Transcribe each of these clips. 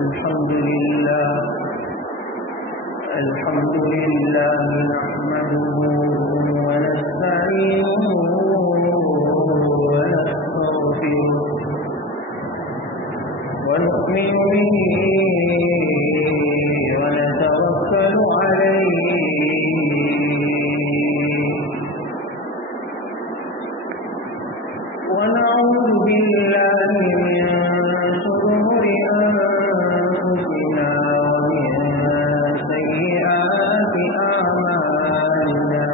الحمد لله نحمده ونستعينه ونستغفره ونؤمن به ونتوكل عليه ونعوذ بالله من شرور أنفسنا ومن سيئات أعمالنا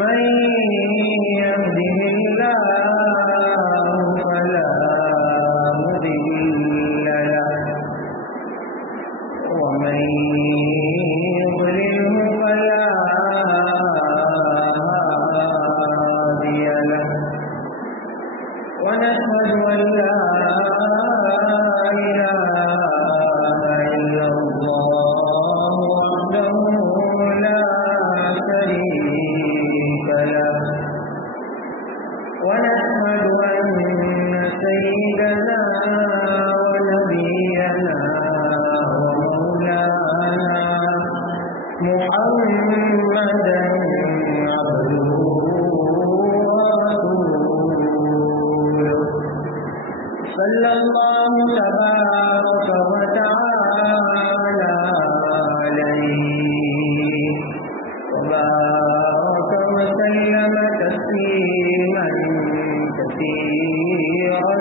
من يهده الله فلا مضل له ومن يضلله فلا هادي له ونشهد أن لا إله إلا الله وحده لا شريك له ونشهد أن سيدنا ونبينا ومولانا محمدا عبده ورسوله صلى الله تبارك وتعالى عليه وبارك وسلم تسليما كثيرا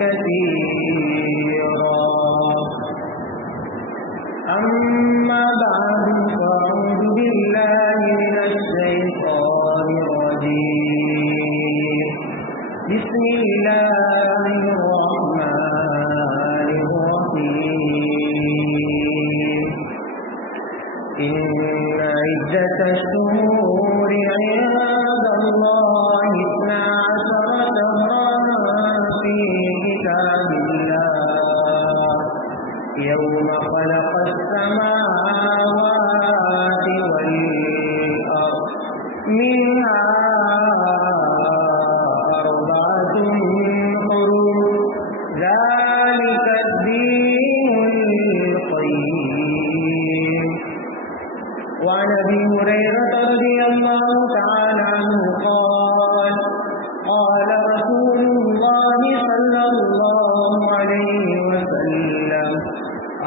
كثيرا أما بعد فأعوذ بالله من الشيطان الرجيم بسم الله الرحمن الرحيم إن عدة الشهور عند الله 12 شهرا في كتاب الله يوم خلق السماوات والأرض منها أربعة حرم ذلك الدين القيم وعن أبي هريرة رضي الله تعالى عنه قال قال رسول الله صلى الله عليه وسلم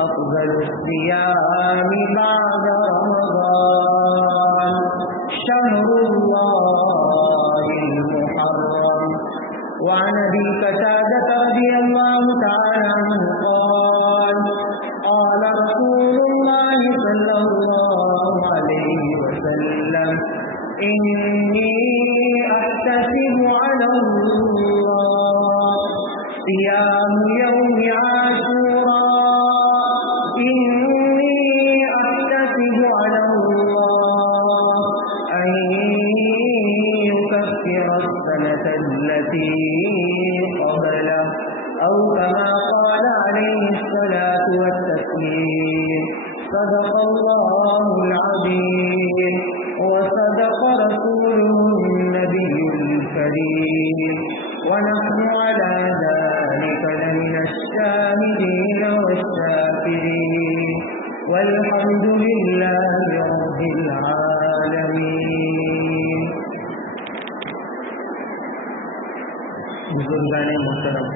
أفضل الصيام بعد رمضان شهر الله المحرم وعن أبي قتادة رضي الله تعالى عنه قال قال رسول الله صلى الله عليه وسلم إني أحتسب على الله صيام يوم عاشوراء إني أحتسب على الله أن يكفر السنة التي قبله أو كما قال عليه الصلاة والتسليم صدق الله العظيم وصدق رسوله النبي الكريم ونحن على ذلك لمن الشاهدين والشاكرين والحمد لله رب العالمين बुजुर्गान मोहतरम,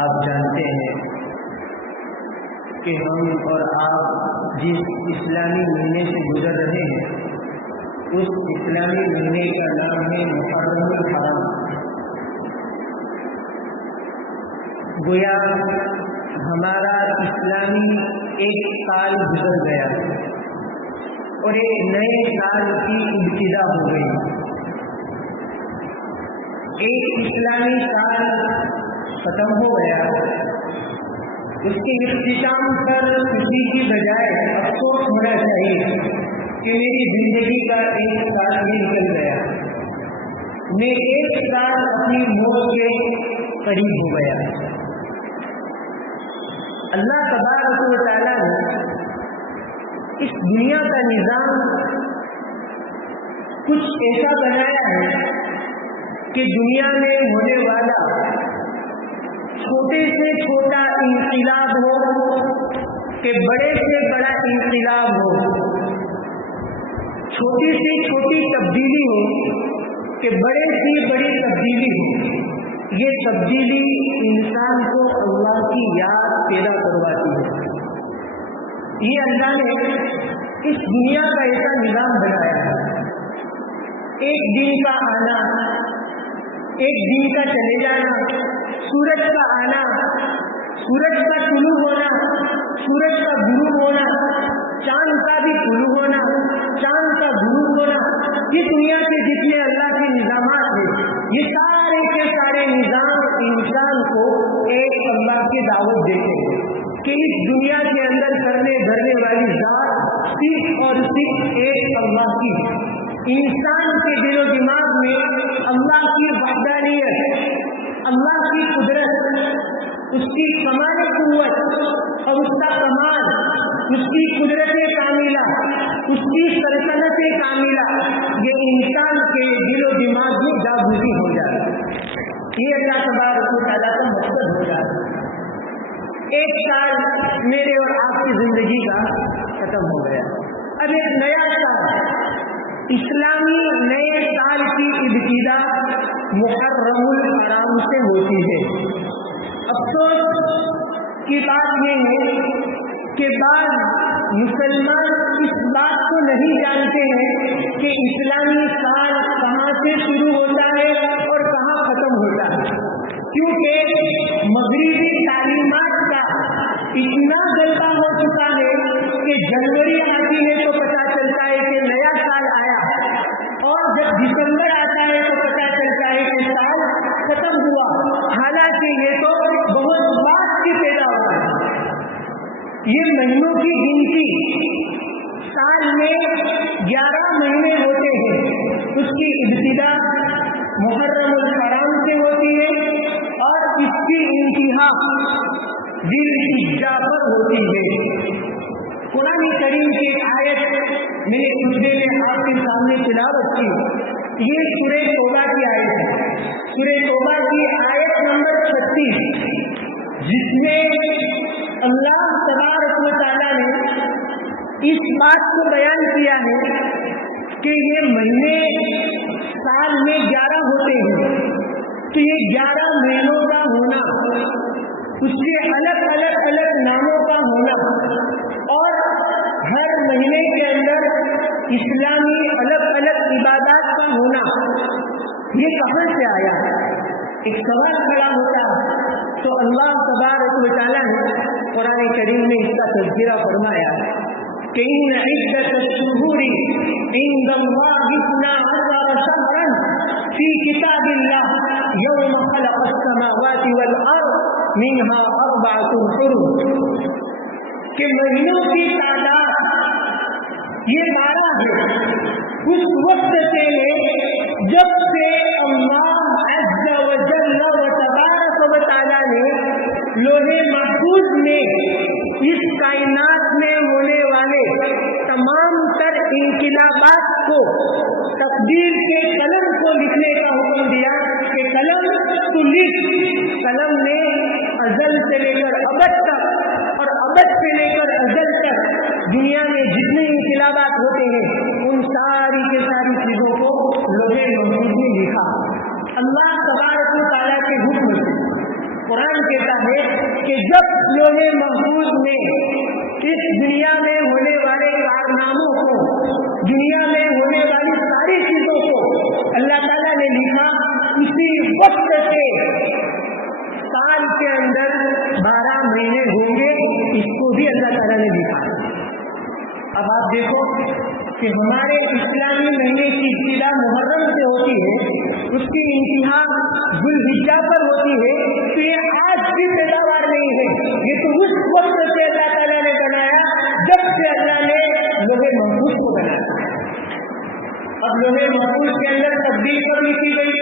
आप जानते हैं कि हम और आप जिस इस्लामी महीने से गुजर रहे हैं उस इस्लामी महीने का नाम है मुहर्रमुल हराम। गोया हमारा इस्लामी एक साल गुजर गया और एक नए साल की इब्तिदा हो गई। एक इस्लामी साल खत्म हो गया, उसके इख्तिताम पर खुशी की बजाय अफसोस होना चाहिए कि मेरी जिंदगी का एक साल भी निकल गया, मैं एक साल अपनी मौत के करीब हो गया। अल्लाह तबारक व तआला ने इस दुनिया का निजाम कुछ ऐसा बनाया है کہ دنیا میں ہونے والا چھوٹے سے چھوٹا انقلاب ہو کہ بڑے سے بڑا انقلاب ہو، چھوٹی سے چھوٹی تبدیلی ہو کہ بڑے سے بڑی تبدیلی ہو، یہ تبدیلی انسان کو اللہ کی یاد پیدا کرواتی ہے۔ یہ اللہ نے اس دنیا کا ایسا نظام بنایا ہے، ایک دن کا آنا، ایک دن کا چلے جانا، سورج کا آنا، سورج کا طلوع ہونا، سورج کا غروب ہونا، چاند کا بھی طلوع ہونا، چاند کا غروب ہونا، یہ دنیا کے جتنے اللہ کے نظامات ہیں، یہ سارے کے سارے نظام انسان کو ایک اللہ کی دعوت دیتے ہیں کہ اس دنیا کے اندر کرنے دھرنے والی ذات صرف اور صرف ایک اللہ کی ہے۔ انسان کے دل و دماغ میں اللہ کی وحدانیت، اللہ کی قدرت، اس کی کمال قوت اور اس کا کمال، اس کی قدرت کاملہ، اس کی سلطنت کاملہ، یہ انسان کے دل و دماغ میں جاگزی ہو جائے، یہ اللہ تبارک و تعالیٰ کا مقصد ہو جائے۔ ایک سال میرے اور آپ کی زندگی کا ختم ہو گیا، اب ایک نیا سال، اسلامی نئے سال کی ابتدا محرم الحرام سے ہوتی ہے۔ افسوس کی بات یہ ہے کہ بعض مسلمان اس بات کو نہیں جانتے ہیں کہ اسلامی سال کہاں سے شروع ہوتا ہے اور کہاں ختم ہوتا ہے، کیونکہ مغربی تعلیمات کا اتنا غلبہ ہو چکا ہے کہ جنوری آتی ہے تو پتہ چلتا ہے کہ نیا سال آیا، اور جب دسمبر آتا ہے تو پتہ چلتا ہے کہ سال ختم ہوا، حالانکہ یہ تو بہت بعد کی پیداوار ہے۔ یہ مہینوں کی گنتی، سال میں 11 مہینے ہوتے ہیں، اس کی ابتدا محرم الحرام سے ہوتی ہے اور اس کی انتہا ذی الحجہ پر ہوتی ہے۔ قرآن کریم کی ایک آیت میں نے خطبے میں آپ کے سامنے تلاوت کی، یہ سورہ توبہ کی آیت ہے، سورہ توبہ کی آیت نمبر 36، جس میں اللہ تبارک و تعالیٰ نے اس بات کو بیان کیا ہے کہ یہ مہینے سال میں 11 ہوتے ہیں، تو یہ 11 مہینوں کا ہونا، اس کے الگ الگ ناموں کا ہونا، اور ہر مہینے کے اندر اسلامی الگ الگ عبادات کا ہونا، یہ کہاں سے آیا؟ ایک سوال کھڑا ہوتا ہے تو اللہ تبارک و تعالیٰ نے قرآن کریم میں اس کا تذکرہ فرمایا کہ ان عدت الشہور عند اللہ 12 شہرا فی کتاب اللہ یوم خلق السماوات والارض منها 4 حرم، کہ مہینوں کی تعداد یہ 12 ہے، اس وقت سے جب سے اللہ عز و جل و تبارک و تعالیٰ نے لوح محفوظ میں اس کائنات میں ہونے والے تمام تر انقلابات کو، تقدیر کے قلم کو لکھنے کا حکم دیا کہ قلم تو لکھ، قلم نے ازل سے لے کر ابد تک اور ابد سے لے کر ازل تک دنیا میں جتنے انقلابات ہوتے ہیں ان ساری کے ساری چیزوں کو لوح محفوظ میں لکھا۔ اللہ تبارک و تعالیٰ کے حکم سے قرآن کہتا ہے کہ جب لوح محفوظ میں اس دنیا میں ہونے والے کارناموں کو، دنیا میں ہونے والی ساری چیزوں کو اللہ تعالیٰ نے لکھا، اسی وقت سے سال کے اندر 12 مہینے ہوں گے، اس کو بھی اللہ تعالیٰ نے لکھا۔ اب آپ دیکھو کہ ہمارے اسلامی مہینے کی ابتدا محرم سے ہوتی ہے، اس کی انتہا ذی الحجہ پر ہوتی ہے، تو یہ آج بھی پیداوار نہیں ہے، یہ تو اس وقت سے اللہ تعالیٰ نے بنایا جب سے اللہ نے لوح محفوظ کو بنایا۔ اب لوح محفوظ کے اندر تبدیل کبھی کی گئی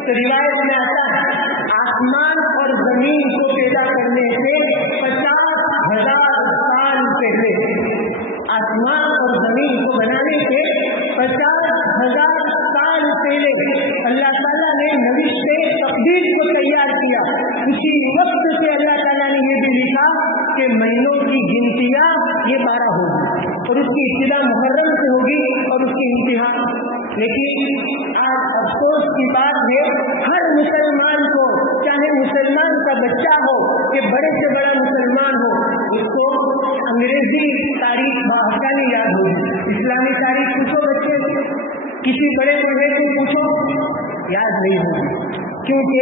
تو روایت میں آتا ہے آسمان اور زمین کو پیدا کرنے سے 50,000 سال پہلے، آسمان اور زمین کو بنانے سے 50,000 سال साल पहले अल्लाह ताला ने नविश्ते तकदीर को तैयार किया, उसी वक्त से अल्लाह ताला ने ये भी लिखा कि महीनों की गिनतियाँ ये 12 होगी और उसकी इब्तिदा मुहर्रम से होगी और उसकी इंतहा। लेकिन आज अफसोस की बात है, हर मुसलमान को, चाहे मुसलमान का बच्चा हो कि बड़े से बड़ा मुसलमान हो, उसको अंग्रेजी तारीख भाषा नहीं याद होगी। इस्लामी तारीख पूछो बच्चे से, किसी बड़े बूढ़े को पूछो, याद नहीं होगी, क्योंकि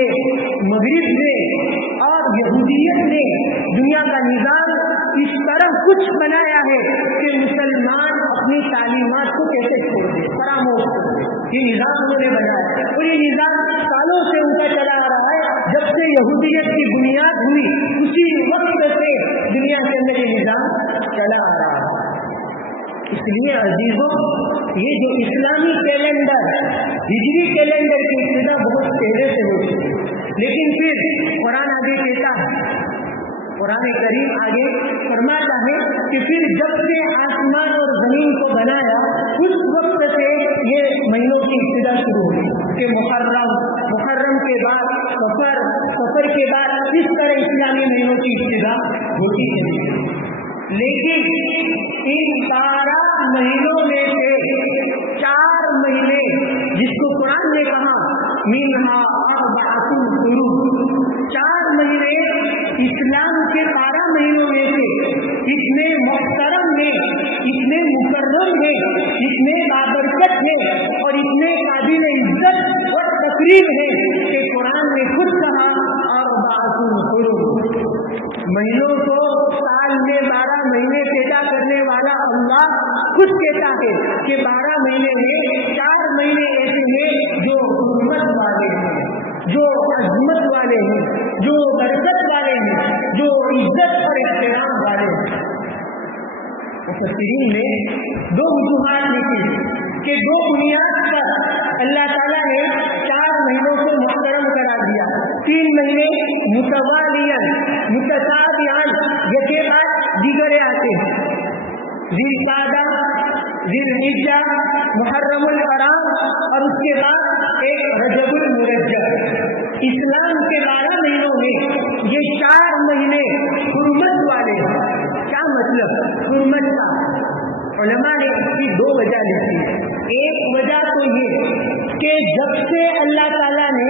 मगरिब ने और यहूदियत ने दुनिया का निज़ाम इस तरह कुछ बनाया है कि मुसलमान अपनी तालीमात को कैसे छोड़ दे, फरामोश कर दे। ये निज़ाम उन्होंने बनाया और ये निज़ाम सालों से उनका चला आ रहा है। जब से यहूदियत की बुनियाद हुई उसी वक्त से दुनिया के अंदर ये निज़ाम चला आ रहा है। इसलिए अजीजों, ये जो इस्लामी कैलेंडर, हिजरी कैलेंडर की इब्तिदा बहुत पहले से हो चुकी है, लेकिन फिर कुरान आगे कहता है, कुरान करीम आगे फरमाता है कि फिर जब से आसमान और जमीन को बनाया उस वक्त से ये महीनों की इब्तिदा शुरू हुई कि मुहर्रम के बाद सफर के बाद इस तरह इस्लामी महीनों की इब्तिदा होती है। लेकिन इन 12 महीनों में से 4 महीने जिसको कुरान ने कहा मिनहा अर्बअतुन हुरुम, 4 महीने इस्लाम के 12 महीनों में से इतने मुहतरम हैं, इतने मुकर्रम हैं, इतने बाबरकत हैं और इतने काबिल इज्जत और तकरीम हैं कि कुरान ने खुद कहा अर्बअतुन हुरुम। महीनों को साल में 12 महीने पैदा करने वाला अल्लाह खुद कहता है कि 12 महीने में 4 महीने ऐसे हैं जो हुर्मत वाले हैं, जो अजमत वाले हैं, जो बरकत वाले हैं, जो इज्जत और एहतराम वाले हैं। मुफस्सिरीन ने 2 वजूहात लिखी कि 2 बुनियाद पर अल्लाह ताला ने 4 महीनों को मुहतरम करार दिया। 3 महीने मुतवालियन मुतताबियान यके बाद दीगरे आते हैं, ज़िलक़ादा, ज़िलहिज्जा, मुहर्रमुल हराम और उसके बाद एक रजबुल मुरज्जब। इस्लाम के 12 महीनों में ये 4 महीने हुर्मत वाले हैं। क्या मतलब हुर्मत का? उलमा ने इसकी 2 वजह लिखी है। एक वजह तो ये कि जब से अल्लाह ताला ने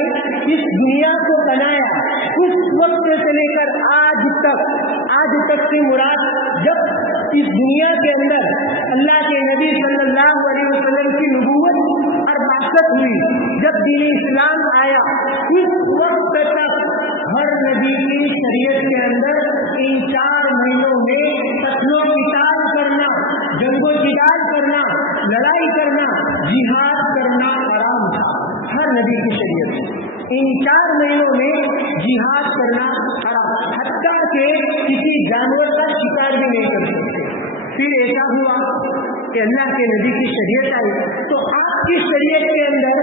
इस दुनिया को बनाया उस वक्त से लेकर आज तक से मुराद जब इस दुनिया के अंदर अल्लाह के नबी सल्लल्लाहु अलैहि वसल्लम की नबूवत और बासत हुई, जब दीन इस्लाम आया, उस वक्त तक हर नबी की शरीयत के अंदर इन 4 महीनों में फसलों किताल करना, जंगो जिहाद करना, लड़ाई करना, जिहाद करना हराम था। हर नबी की शरीयत में इन 4 महीनों में जिहाद करना हराम, हत्ता के किसी जानवर का शिकार भी नहीं कर सकते। फिर ऐसा हुआ कि अल्लाह के नबी की शरीयत आई तो आपकी शरीयत के अंदर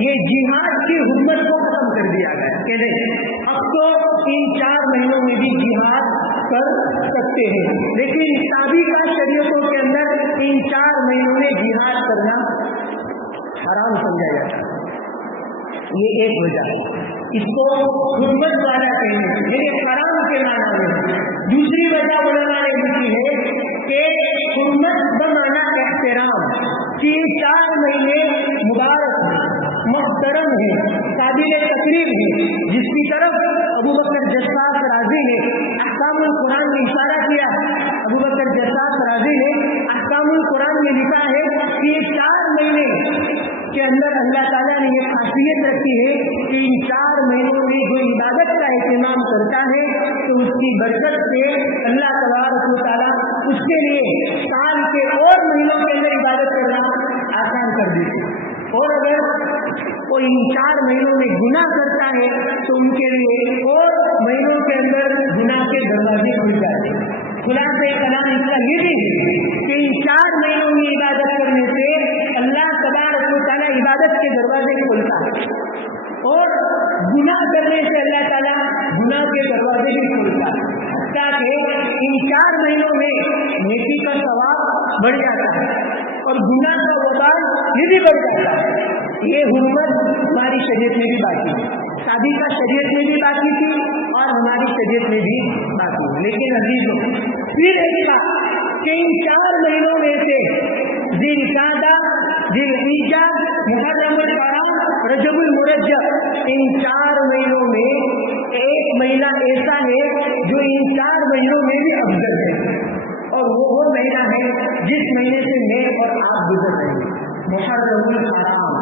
ये जिहाद की हुर्मत को खत्म कर दिया गया कि नहीं, अब तो इन 4 महीनों में भी जिहाद कर सकते हैं। लेकिन साबिका शरीयतों के अंदर इन 4 महीनों में जिहाद करना हराम समझा जाता है। ये एक वजह है, इसको हुर्मत वाला कहने, ये हराम के माना में। दूसरी वजह उलमा ने लिखी है कि हुर्मत बमाना एहतराम, कि 4 महीने मुबारक मुहतरम है, काबिल तकरीम है, जिसकी तरफ अबू बकर जस्सास राजी ने अहकामुल कुरान में इशारा किया। अबू बकर जस्सास राजी ने अहकामुल कुरान में लिखा है कि ये 4 महीने के अंदर अल्लाह ताला ने ये खासियत रखी है कि इन 4 महीनों में जो इबादत का एहतमाम करता है तो उसकी बरकत से अल्लाह तबारक व तआला उसके लिए साल के और महीनों के अंदर इबादत करना आसान कर देते। और अगर कोई इन 4 महीनों में गुनाह करता है तो उनके लिए और महीनों के अंदर गुनाह के दरवाजे खुल जाते हैं। खुलासा कलाम इसका ये भी है कि इन 4 महीनों में इबादत करने से अल्लाह तबारक व तआला इबादत के दरवाजे खोलता है और गुनाह करने से अल्लाह ताला गुनाह के दरवाजे भी खोलता है। ताकि इन 4 महीनों में नेकी का सवाब بڑھ جاتا ہے اور گناہ کا وبال یہ بھی بڑھ جاتا ہے. یہ حرمت ہماری شریعت میں بھی باقی ہے. شادی کا شریعت میں بھی باقی تھی اور ہماری شریعت میں بھی باقی ہے. لیکن عزیزوں پھر ایک بات کہ ان 4 مہینوں میں سے ذی القعدہ، ذی الحجہ، محرم الحرام، رجب المرجب، ان 4 مہینوں میں ایک مہینہ ایسا ہے جو ان 4 مہینوں میں بھی افضل ہے، اور وہ مہینہ ہے جس مہینے سے میں اور آپ گزر رہے ہیں، محرم الحرام.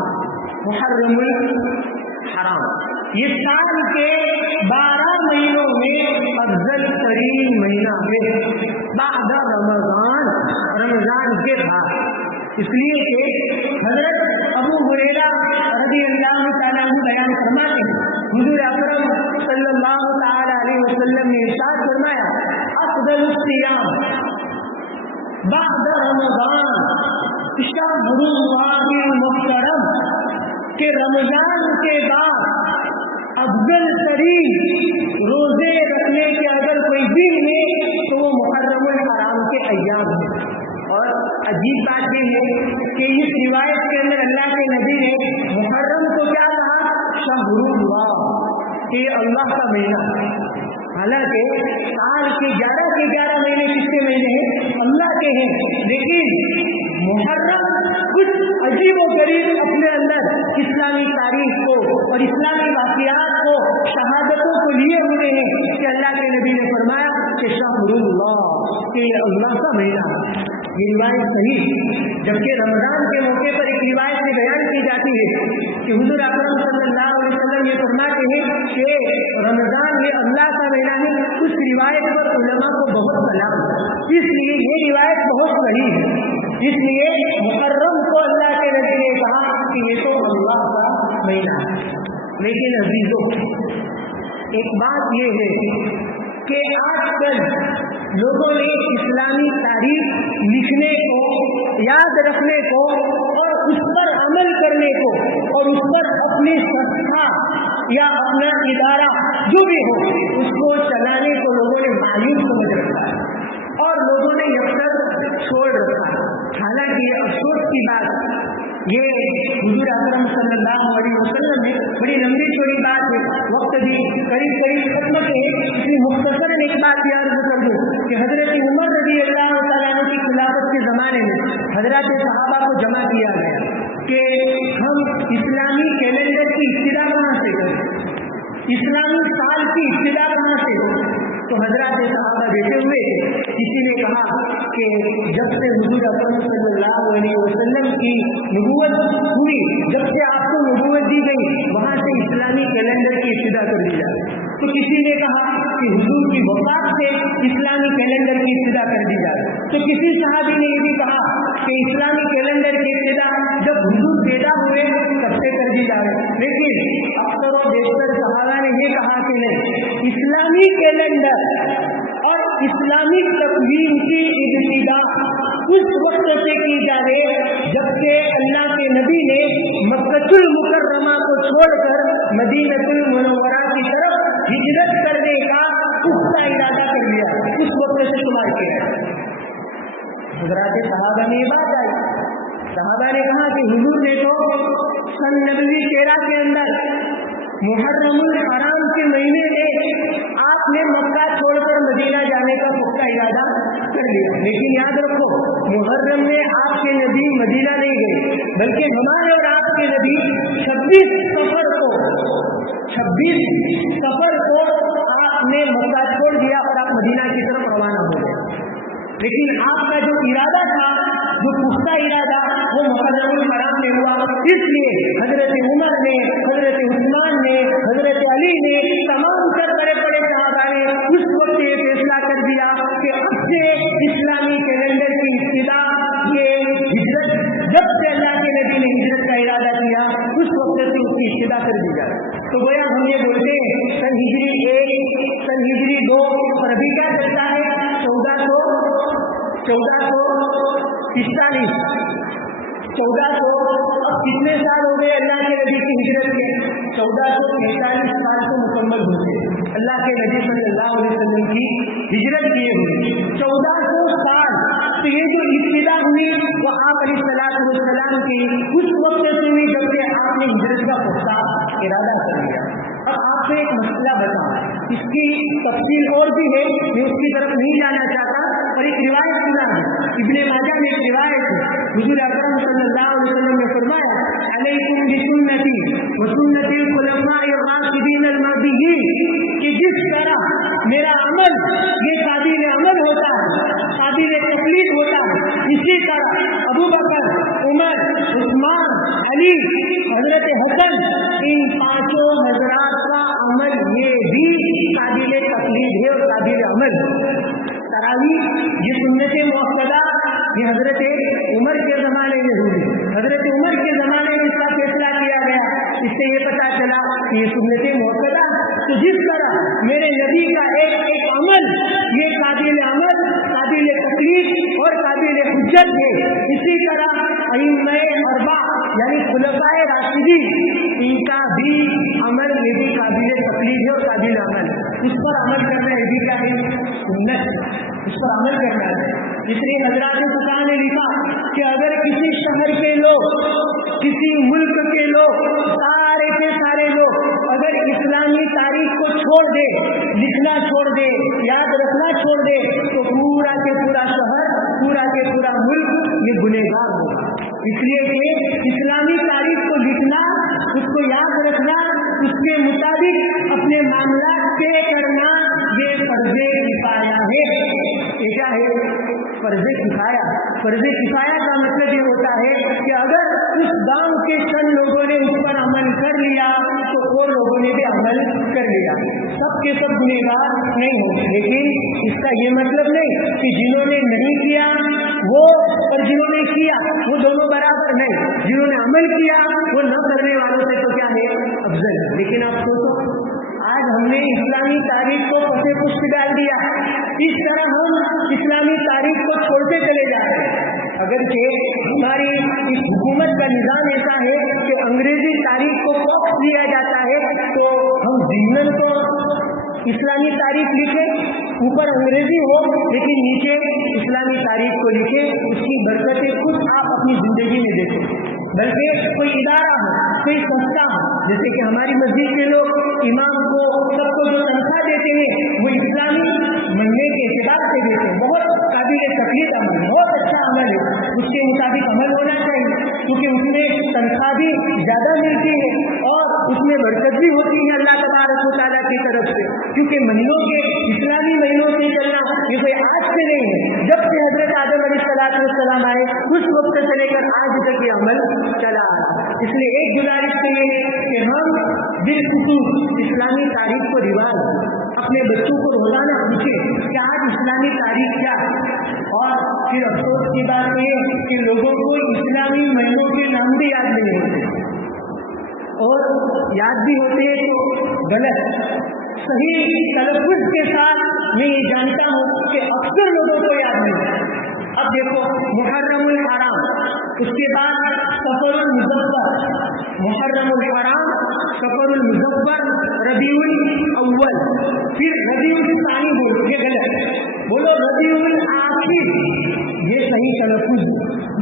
محرم الحرام یہ سال کے 12 مہینوں میں افضل ترین مہینہ ہے بعد رمضان، رمضان کے بعد. اس لیے کہ حضرت ابو ہریرہ رضی اللہ تعالیٰ عنہ بیان فرماتے ہیں، حضور اکرم صلی اللہ تعالی علیہ وسلم نے ارشاد فرمایا، افضل الصیام بعد رمضان شهر اللہ المحترم، کہ رمضان کے بعد افضل ترین روزے رکھنے کے اگر کوئی دن ہے تو وہ محرم الحرام کے ایام ہیں. اور عجیب بات یہ ہے کہ اس روایت کے اندر اللہ کے نبی نے محرم کو کیا کہا؟ شهر اللہ، کہ اللہ کا مہینہ. حالانکہ سال کے 11 مہینے کس کے مہینے ہیں؟ اللہ کے ہیں. لیکن محرم کچھ عجیب و غریب اپنے اندر اسلامی تاریخ کو اور اسلامی واقعات کو، شہادتوں کو لیے ہوئے ہیں کہ اللہ کے نبی نے فرمایا کہ شهر اللہ، کہ یہ اللہ کا مہینہ. یہ روایت صحیح، جبکہ رمضان کے موقع پر ایک روایت میں بیان کی جاتی ہے کہ حضور اکرم صلی اللہ علیہ وسلم یہ فرماتے ہیں کہ رمضان یہ اللہ کا مہینہ ہے. اس روایت پر علماء کو بہت کلام، اس لیے یہ روایت بہت صحیح ہے. اس لیے محرم کو اللہ کے نبی نے کہا کہ یہ تو اللہ کا مہینہ ہے. لیکن عزیزوں ایک بات یہ ہے کہ آج کل لوگوں نے اسلامی تاریخ لکھنے کو، یاد رکھنے کو اور اس پر عمل کرنے کو اور اس پر اپنی سنستھا یا اپنا ادارہ جو بھی ہو اس کو چلانے کو لوگوں نے مایوس سمجھ رکھا ہے اور لوگوں نے یکسر چھوڑ رکھا ہے. حالانکہ یہ افسوس کی بات، یہ حضور اکرم صلی اللہ علیہ وسلم نے بڑی لمبی چوڑی بات ہے، وقت بھی قریب ختم ہے، اس لیے مختصر ایک بات یاد کر دوں کہ حضرت عمر رضی اللہ تعالیٰ عنہ کی خلافت کے زمانے میں حضرات صحابہ کو جمع کیا گیا کہ ہم اسلامی کیلنڈر کی ابتدا کہاں سے کریں، اسلامی سال کی ابتدا کہاں سے ہو. تو حضرات صحابہ بیٹھے ہوئے کسی نے کہا کہ جب سے حضور اکرم صلی اللہ علیہ وسلم کی نبوت ہوئی، جب سے آپ کو نبوت دی گئی وہاں سے اسلامی کیلنڈر کی ابتدا کر دی جائے. تو کسی نے کہا کہ حضور کی وفات سے اسلامی کیلنڈر کی ابتدا کر دی جائے. تو کسی صحابی نے یہ بھی کہا کہ اسلامی کیلنڈر کی ابتدا جب حضور پیدا ہوئے تب سے کر دی جائے. لیکن اکثر و بیشتر صحابہ نے یہ کہا کہ نہیں، اسلامی کیلنڈر اور اسلامک تقویم کی ابتدا اس وقت سے کی جائے جب سے اللہ کے نبی نے مکہ المکرمہ کو چھوڑ کر مدینہ المنورہ کی طرف ہجرت کرنے کا پختہ ارادہ کر لیا، اس وقت سے شمار کیا. حضرات صحابہ نے یہ بات آئی، صحابہ نے کہا کہ حضور نے تو سن نبوی 13 کے اندر محرم الحرام کے مہینے میں آپ نے مکہ چھوڑ کر مدینہ جانے کا پختہ ارادہ کر لیا. لیکن یاد رکھو محرم میں آپ کے نبی مدینہ نہیں گئے، بلکہ ہمارے اور آپ کے نبی 26 سفر کو آپ نے مکہ چھوڑ دیا اور آپ مدینہ کی طرف روانہ ہو گئے. لیکن آپ کا جو ارادہ تھا، جو پختہ ارادہ، وہ محرم الحرام میں ہوا. اس لیے حضرت عمر نے، حضرت عثمان نے، حضرت علی نے، تمام تر بڑے بڑے صحابہ نے اس وقت یہ فیصلہ کر دیا کہ اب سے اسلامی کیلنڈر کی ابتدا یہ ہجرت، جب سے اللہ کے نبی نے ہجرت کا ارادہ کیا اس وقت سے اس کی ابتدا کر دی جائے. تو گویا ہم یہ بولتے ہیں سن ہجری 1، سن ہجری 2 اور ابھی کیا چلتا ہے 1445. 1400 اب کتنے سال ہو گئے اللہ کے نبی کی ہجرت کے؟ 1445 سال کو مکمل ہو گئے اللہ کے نبی صلی اللہ علیہ وسلم کی ہجرت کیے ہوئے. 1400 سال تو یہ جو ابتدا ہوئی وہ آپ علیہ کی اس وقت سے ہوئی جب کہ آپ نے ہجرت کا پختہ ارادہ کر لیا۔ اب آپ کو ایک مسئلہ بتاؤں، اس کی تفصیل اور بھی ہے، میں اس کی طرف نہیں جانا چاہتا، اور ایک روایت سنا ہے ابن ماجہ میں ایک روایت ہے، حضور اکرم صلی اللہ علیہ وسلم نے فرمایا علیکم بسنتی وسنت الخلفاء الراشدین المہدیین، کہ جس طرح میرا عمل یہ قابل عمل ہوتا ہے، قابل تقلید ہوتا ہے، اسی طرح ابو بکر، عمر، عثمان، علی، حضرت حسن، ان پانچوں حضرات کا عمل یہ بھی قابل تقلید ہے اور قابل عمل۔ تراویح یہ سنت مؤکدہ یہ حضرت عمر کے زمانے میں ہوئی، حضرت عمر کے زمانے میں اس کا فیصلہ کیا گیا، اس سے یہ پتا چلا کہ یہ سنت مؤکدہ۔ تو جس طرح میرے نبی کا ایک ایک عمل یہ قابل عمل، قابل تقلید اور قابل حجت ہے، اسی طرح ائمہ اربعہ یعنی خلفائے راشدین ان کا بھی عمل یہ بھی قابل تقلید ہے اور قابل عمل، اس پر عمل کرنا یہ بھی کیا ہے؟ سنت، اس پر عمل کرنا ہے۔ اس لیے حضرات فقہاء نے لکھا کہ اگر کسی شہر کے لوگ، کسی ملک کے لوگ، سارے کے سارے لوگ اگر اسلامی تاریخ کو چھوڑ دے، لکھنا چھوڑ دے، یاد رکھنا چھوڑ دے، تو پورا کے پورا شہر، پورا کے پورا ملک یہ گنہگار ہوگا۔ اس لیے کہ اسلامی تاریخ کو لکھنا، اس کو یاد رکھنا، اس کے مطابق اپنے معاملات طے کرنا یہ فرض کفایہ ہے۔ یہ کیا ہے؟ فرض کفایہ۔ فرض کفایہ کا مطلب یہ ہوتا ہے کہ اگر اس گاؤں کے چند لوگوں نے اس پر عمل کر لیا تو اور لوگوں نے بھی عمل کر لیا، سب کے سب گنہگار نہیں ہوں، لیکن اس کا یہ مطلب نہیں کہ جنہوں نے نہیں کیا وہ اور جنہوں نے کیا وہ دونوں برابر نہیں، جنہوں نے عمل کیا وہ نہ کرنے والوں سے تو کیا ہے؟ افضل۔ لیکن آپ سوچو آج ہم نے اسلامی تاریخ کو پسے پشت ڈال دیا، اس طرح ہم اسلامی تاریخ کو چھوڑتے چلے جا رہے ہیں، اگرچہ ہماری اس حکومت کا نظام ایسا ہے کہ انگریزی تاریخ کو فوکس دیا جاتا ہے، تو ہم ضمن تو اسلامی تاریخ لکھیں، اوپر انگریزی ہو لیکن نیچے اسلامی تاریخ کو لکھیں، اس کی برکتیں خود آپ اپنی زندگی میں دیکھیں۔ بلکہ کوئی ادارہ ہو، کوئی سنستھا ہو، جیسے کہ ہماری مسجد کے لوگ امام کو سب کو جو تنخواہ دیتے ہیں وہ اسلامی مہینے کے اعتبار سے دیتے ہیں، بہت قابل تقلید عمل، بہت اچھا عمل ہے، اس کے مطابق عمل ہونا چاہیے، کیونکہ اس میں تنخواہ بھی زیادہ ملتی ہے اور اس میں برکت بھی ہوتی ہے اللہ تبارک و تعالیٰ کی طرف سے، کیونکہ مہینوں کے اسلامی مہینوں سے چلنا یہ کوئی آج سے نہیں ہے، جب سے حضرت آدم علیہ السلام آئے اس وقت سے لے کر آج تک یہ عمل چلا۔ اس لیے ایک گزارش تو یہ ہے کہ ہم بالخصوص اسلامی تاریخ کو رواج اپنے بچوں کو روزانہ پوچھیں کہ آج اسلامی تاریخ کیا ہے، اور پھر افسوس کی بات یہ کہ لوگوں کو اسلامی مہینوں کے نام بھی یاد نہیں ہوتے، اور یاد بھی ہوتے ہیں تو غلط، صحیح تلفظ کے ساتھ میں یہ جانتا ہوں کہ اکثر لوگوں کو یاد نہیں۔ اب دیکھو محرم الحرام، اس کے بعد سفر المظفر، محرم الحرام، سفر المظفر، ربیع الاول، پھر ربیع الثانی، بولو یہ غلط، بولو ربیع الاخر، یہ صحیح تلفظ۔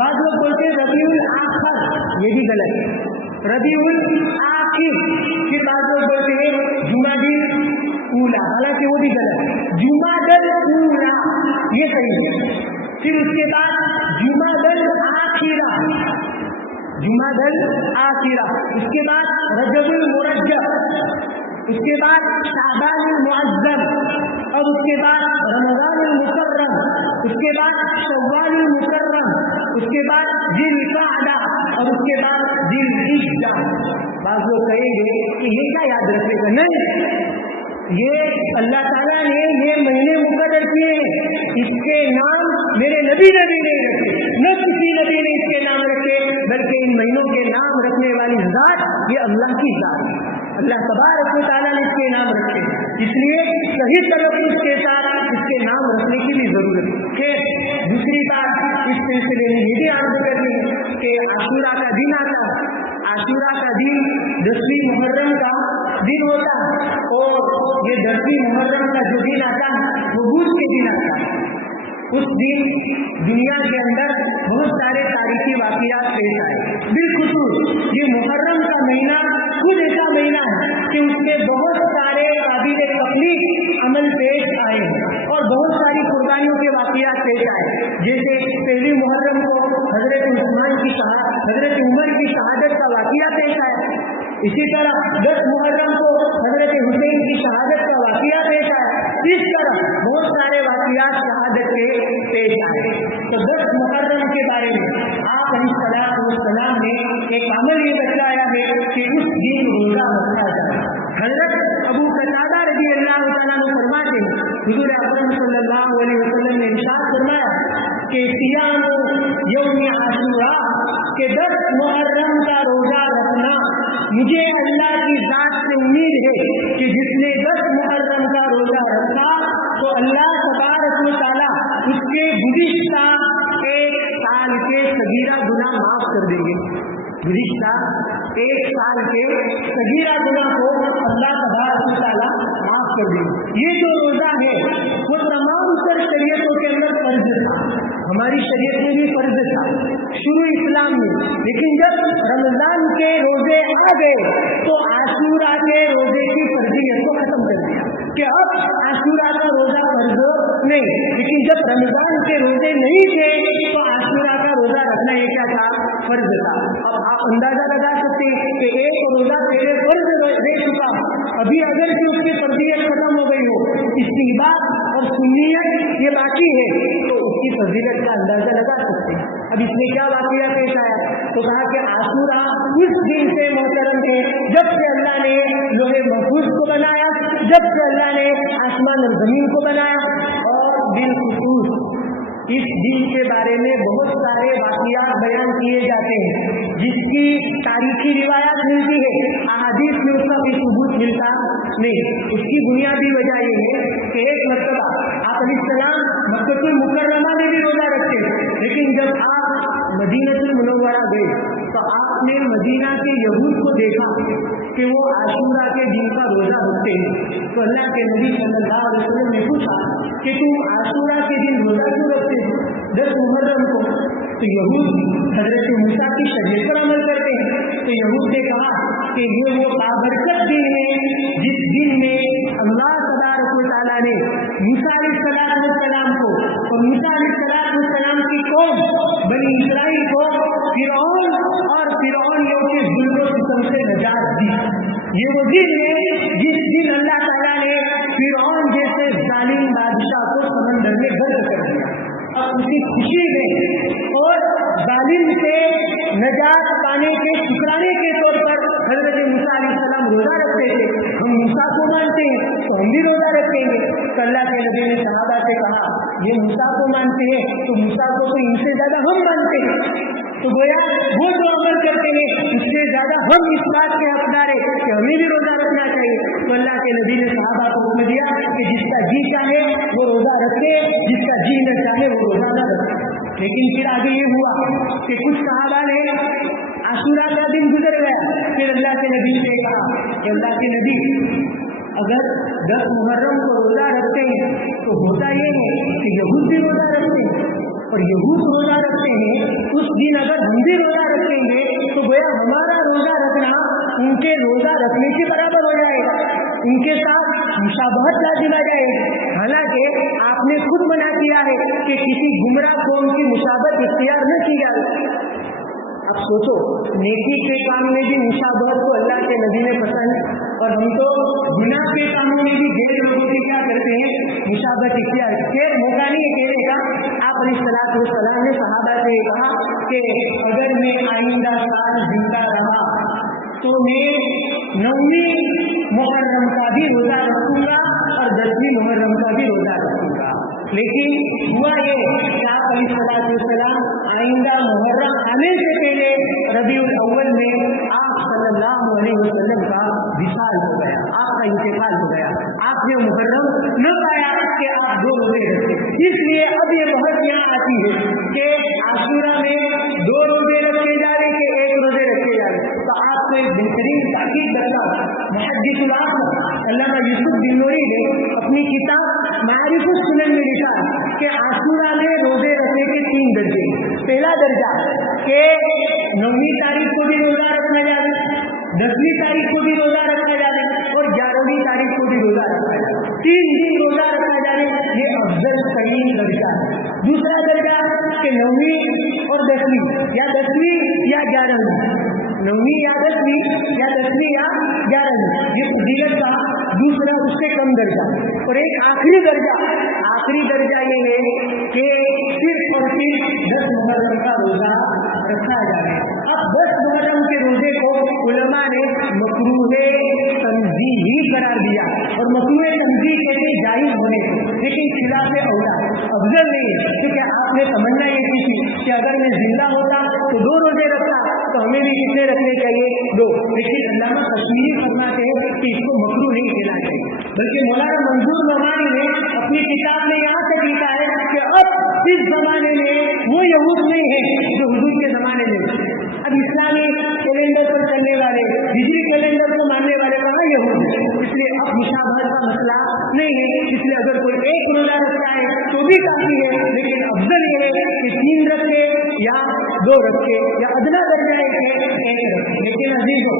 بعض لوگ بولتے ہیں ربیع الاخر، یہ بھی غلط، ربیع الاخر، پھر بعض لوگ بولتے ہیں جمادی اولا، حالانکہ وہ بھی غلط، جمادی اولا یہ صحیح ہے، پھر اس کے بعد جمادی آخرہ، جمادی آخرہ، اس کے بعد رجب المرجب، اس کے بعد شعبان المعظم، اور اس کے بعد رمضان المکرم، اس کے بعد شوال المکرم، اس کے بعد ذی القعدہ، اور اس کے بعد ذی الحجہ۔ بعض لوگ کہیں گے کہ یہ کیا یاد رکھے گا؟ نہیں، یہ اللہ تعالیٰ نے یہ مہینے مقرر کیے ہیں، اس کے نام میرے نبی نے بھی نہیں رکھے، نہ کسی نبی نے اس کے نام رکھے، بلکہ ان مہینوں کے نام رکھنے والی ذات یہ اللہ کی ذات ہے، اللہ تبارک و تعالیٰ نے اس کے نام رکھے، اس لیے صحیح تلفظ کے ساتھ اس کے نام رکھنے کی بھی ضرورت ہے۔ پھر دوسری بات اس سلسلے میں یہ بھی عرض کرنی ہے کہ عاشورہ کا دن آتا ہے، عاشورہ کا دن 10ویں محرم کا دن ہوتا ہے، اور یہ 10ویں محرم کا جو دن آتا ہے وہ بدھ کے دن آتا ہے، उस दिन दुनिया के अंदर बहुत सारे तारीखी वाक़ियात पेश आए। बिलखुसूस ये मुहर्रम का महीना खुद ऐसा महीना है कि उसमें बहुत सारे काबिल तकलीफ अमल पेश आए और बहुत सारी कुर्बानियों के वाक़ियात पेश आए। जैसे पहली मुहर्रम को हजरत उमर की शहादत का वाक़िया पेश आया। इसी तरह 10 मुहर्रम को हजरत हुसैन की शहादत का वाक़िया पेश आया। इस तरह बहुत सारे वाक़ियात शहादत के पेश आए। तो 10 मुहर्रम के बारे में आप अलैहिस्सलाम ने एक अमल ये बतलाया है कि उस दिन रोज़ा रखा जाए। हजरत अबू कतादा रज़ी अल्लाह तआला अन्हु फरमाते हैं, हुज़ूर अकरम सल्लल्लाहु अलैहि वसल्लम ने इरशाद फरमाया कि सियाम यौम आशूरा के 10 मुहर्रम का रोज़ा रखना, मुझे अल्लाह की ज़ात से उम्मीद है कि जिसने 10 मुहर्रम का रोज़ा रखा तो अल्लाह तबारक व तआला उसके गुज़िश्ता 1 साल के सगीरा गुनाह माफ़ कर देंगे। गुज़िश्ता 1 साल के सगीरा गुनाह को अल्लाह तबारक व तआला माफ़ कर देंगे। ये जो रोज़ा है वो तमाम तर शरीयतों के अंदर फर्ज था, हमारी शरीयत में भी फर्ज था शुरू इस्लाम में, लेकिन जब रमजान के रोजे आ गए तो आशूरा के रोजे की फर्जियत को खत्म कर दिया कि अब आशूरा का रोजा फर्ज नहीं। लेकिन जब रमजान के रोजे नहीं थे तो आशूरा का रोजा रखना ये क्या था? फर्ज था। अब आप अंदाजा लगा सकते हैं कि एक रोजा पहले फर्ज रह चुका, अभी अगर कि उसकी फर्जियत खत्म हो गई हो, इस्तिहबाब और सुन्नियत ये बाकी है, तो उसकी फजीलत का अंदाजा लगा सकते हैं। अब इसमें क्या वाक़या पेश आया? तो कहा कि आशूरा उस दिन से मोहतरम है जब से अल्लाह ने लोहे महफूज को बनाया, जब से अल्लाह ने आसमान और जमीन को बनाया। और बिलखुसूस इस दिन के बारे में बहुत सारे वाक़ियात बयान किए जाते हैं जिसकी तारीखी रिवायात मिलती है, अहादीस में उसका कोई सबूत मिलता नहीं। उसकी बुनियादी वजह ये है कि एक मरतबा आप अलैहिस्सलाम मक्कतुल मुकर्रमा में भी रोज़ा रखते हैं, लेकिन जब आप मदीनतुल मुनव्वरा गए तो आपने मदीना के यहूद को देखा कि वो आशूरा के दिन का रोज़ा रखते हैं। तो अल्लाह के नबी सल्लल्लाहु अलैहि वसल्लम ने पूछा कि तुम आशूरा के दिन रोज़ा क्यों रखते हो 10 मुहर्रम को? तो यहूद हजरत मूसा की शरीयत पर अमल करते हैं। तो यहूद ने कहा कि ये वो बाबरकत दिन है जिस दिन में अल्लाह तबारक व तआला ने मूसा अलैहिस्सलाम को और मूसा अलैहिस्सलाम की कौम बनी इस्राइल को फिरौन और फिरौनियों के जुल्म और सितम से निजात दी। ये वो दिन है जिस दिन अल्लाह ताला ने फिरौन जैसे जालिम बादशाह को समंदर में गर्क कर दिया। अब उसी खुशी में और जालिम से निजात पाने के शुक्राने के तौर पर हजरत मूसा अलैहिस्सलाम रोज़ा रखते थे। हम मूसा को मानते हैं तो हम भी रोज़ा रखेंगे। तो अल्लाह के नबी ने सहाबा से कहा, ये मूसा को मानते हैं तो मूसा को तो इनसे ज्यादा हम मानते हैं। तो गोया वो जो अमल करते हैं उससे ज्यादा हम इस बात के हकदार है कि हमें भी रोज़ा रखना चाहिए। तो अल्लाह के नबी ने सहाबा को हुक्म दिया कि जिसका जी चाहे वो रोज़ा रखे, जिसका जी न चाहे वो रोज़ा न रखे। लेकिन फिर आगे ये हुआ कि कुछ सहाबा ने आशूरा का दिन गुजर गया, फिर अल्लाह के नबी से कहा कि अल्लाह के नबी अगर 10 मुहर्रम को रोज़ा रखते हैं तो होता ये है कि यहूद भी रोज़ा रखते हैं और यहूद रोज़ा रखते हैं, उस दिन अगर हम भी रोज़ा रखेंगे तो गोया हमारा रोज़ा रखना उनके रोज़ा रखने के बराबर हो जाएगा, उनके साथ मुशाबहत लाजिम आ जाएगी। हालांकि आपने खुद मना किया है कि किसी गुमराह कौम की मुशाबहत इख्तियार न की जाए। आप सोचो, नेकी के काम में भी मुशाबहत को अल्लाह के नबी ने पसंद, और हम तो गुनाह के कामों में भी गैर लोगों से क्या करते हैं? मुशाबहत इख्तियार। खैर मौका नहीं है कहने का। आप अलैहिस्सलाम ने सहाबा से कहा कि अगर मैं आइंदा साल जिंदा रहा तो मैं 9वीं मुहर्रम का भी रोज़ा रखूंगा और 10वीं मुहर्रम का भी रोज़ा रखूंगा। लेकिन हुआ ये कि आप अलैहिस्सलाम आइंदा मुहर्रम आने से पहले रबीउल अव्वल में आप सल्लल्लाहु अलैहि वसल्लम का विसाल हो गया, आपका इंतकाल हो गया। आपने मुहर्रम न पाया कि आप 2 रोजे रखते, इसलिए अब ये बहस यहाँ आती है कि आशूरा में 2 रोजे रखे जा रहे कि 1 रोजे रखे जा रहे। तो आपको एक बेहतरीन ताकीद करता मुहद्दिसुल आसर अल्लामा यूसुफ बिन नूरी ने अपनी किताब मारिफुस सुनन में लिखा कि आशूरा में रोजे रखने के 3 दर्जे। पहला दर्जा कि 9वीं तारीख को भी रोजा रखा जाए, 10वीं तारीख को भी रोजा रखा जाए और 11वीं तारीख को भी रोजा रखा जाए, 3 दिन रोजा रखा जाए, ये अफजल तरीन दर्जा है। दूसरा दर्जा कि 9वीं और 10वीं या 10वीं या 11वीं, 9वीं या 10वीं या 10वीं या 11वीं, ये फजीलत का दूसरा उससे कम दर्जा। और एक आखिरी दर्जा ये है कि सिर्फ और सिर्फ 10 मुहर्रम का रोजा रखा जाए। अब 10 मुहर्रम के रोजे को उलमा ने मकरूहे तंज़ीह ही करार दिया, और मकरूहे तंज़ीह कहते जायज़ होने को, लेकिन खिलाफे औला अफजल नहीं है, क्योंकि आपने तमन्ना ये की थी कि अगर मैं जिंदा होता तो 2 रोजे रखता, तो हमें भी कितने रखने चाहिए? 2। लेकिन अल्लामा कश्मीरी फरमाते हैं कि इसको मकरूह नहीं कहना चाहिए, बल्कि मौलाना मंजूर नवानी ने अपनी किताब में यहाँ तक लिखा है कि अब इस जमाने में वो यहूद नहीं है जो हुजूर के जमाने में। अब इस्लामी कैलेंडर पर चलने वाले, हिजरी कैलेंडर को मानने वाले कहाँ यहूद है, इसलिए अब मुशाबहत का मसला नहीं है। इसलिए अगर कोई एक रोजा रखता है तो भी काफी है, लेकिन अफजल ये है कि 3 रखे या 2 रखे, या अदना दर्जा एक रखे। लेकिन अजीजों,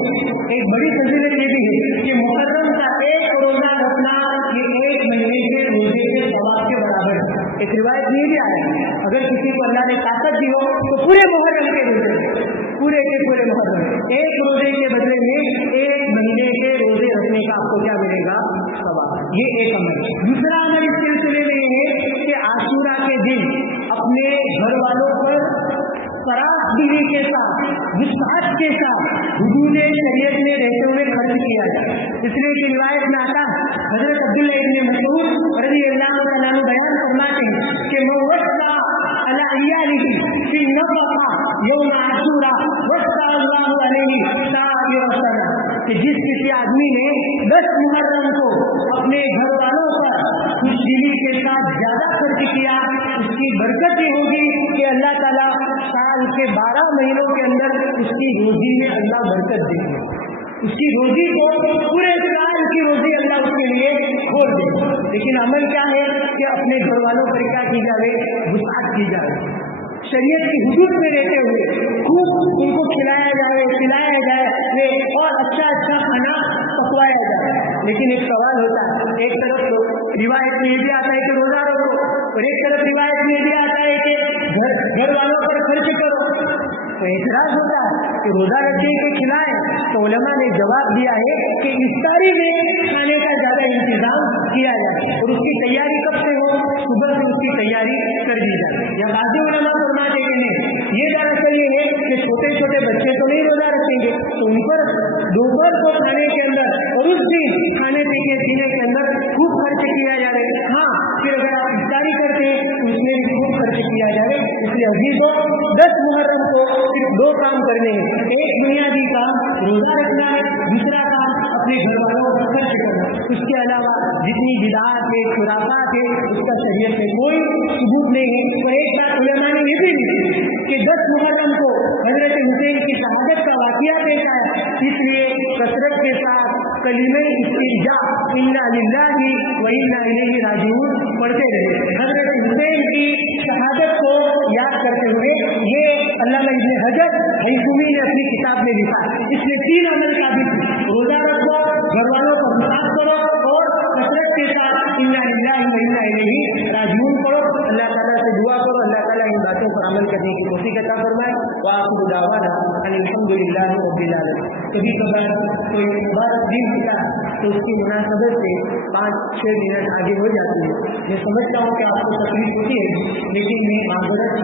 एक बड़ी फजीलत ये भी है कि मुहर्रम का 1 रोजा रखना ये 1 महीने के रोजे के सवाब के बराबर है। एक रिवायत ये भी आया है, अगर किसी को अल्लाह ने ताकत दी हो तो पूरे मुहर्रम के रोजे, पूरे के पूरे मुहर्रम 1 रोजे के बदले में 1 महीने के रोजे रखने का आपको क्या मिलेगा? सवाब। ये एक अमल। दूसरा अमल इस सिलसिले में ये है कि आशूरा के दिन अपने घर वालों पर सरासदिली के साथ, विश्वास के साथ हुदूद शरीयत में रहते हुए खर्च किया जाए। इसलिए की रिवायत में आता है, हजरत अब्दुल्लाह इब्न मसऊद रज़ियल्लाहु तआला अन्हु बयान फरमाते हैं कि मुवस्सा अला इयालिही फी नफ़क़ा यौम आशूरा वस्सा अल्लाहु अलैहि साइर सना, कि जिस किसी आदमी ने 10 मुहर्रम को अपने घर वालों पर खुशदिली के साथ ज्यादा खर्च किया, उसकी बरकत ये होगी कि अल्लाह ताला साल के 12 महीनों के अंदर उसकी रोजी में अल्लाह बरकत देगी, उसकी रोजी को पूरे साल की रोजी अल्लाह उसके लिए खोल दे। लेकिन अमल क्या है कि अपने घर वालों पर क्या की जाए? वुसाअत की जाए, शरीयत की हुदूद में रहते हुए खूब उनको खिलाया जाए, पिलाया जाए और अच्छा खाना पकवाया जाए। लेकिन एक सवाल होता है, एक तरफ तो रिवायत में ये भी आता है कि रोजा रखो, और एक तरफ रिवायत में ये भी आता है कि घर वालों पर खर्च करो। तो एतराज होता है कि रोजा रखे कि खिलाए, तो उलमा ने जवाब दिया है कि इफ्तारी में खाने का ज्यादा इंतजाम किया जाए, और उसकी तैयारी कब से हो? सुबह से उसकी तैयारी कर दी जाए। या बाकी उलमा फरमाते हैं नहीं, ये दरअसल ये है कि छोटे छोटे बच्चे तो नहीं रोजा रखेंगे, तो उन पर दोपहर को खाने के अंदर और उस दिन खाने पीने के अंदर खूब खर्च किया जाए। हाँ, फिर अगर आप इफ्तारी करते हैं तो उसमें भी खूब खर्च किया जाए। इसलिए अजीजों, 10 मुहर्रम को सिर्फ 2 काम करने हैं, एक बुनियादी काम रोजा रखना है, दूसरा काम अपने घर वालों को खर्च करना। उसके अलावा जितनी बिदात है, खुराफात है, उसका शरीयत में कोई सबूत नहीं है। और एक बात उलमा ने ये भी लिखी कि 10 मुहर्रम को हजरत हुसैन की शहादत का वाक़या पेश आया, इसलिए कसरत के साथ कलीमे इस्तिंजा इन्ना लिल्लाहि व इन्ना इलैहि राजिऊन पढ़ते रहे। हजरत हुसैन की शहादत को याद करते हुए ये अल्लामा इब्न हजर हैसमी ने अपनी किताब में लिखा। इसलिए 3 अमल का भी, रोजा रखो, घर वालों को विश्वास करो, और कसरत के साथ इन्ना लिल्लाहि व इन्ना इलैहि राजिऊन पढ़ो। अल्लाह ताला से दुआ करो, अल्लाह ताला इन बातों पर अमल करने की तौफीक अता फरमाए। व आखिरु दावाना अल्हम्दुलिल्लाहि रब्बिल आलमीन। कभी कभार कोई मुबारक दिन होता है तो उसकी मुनासबत से 5-6 मिनट आगे हो जाती है। मैं समझता हूँ कि आपको तकलीफ होती है, लेकिन मैं माजरत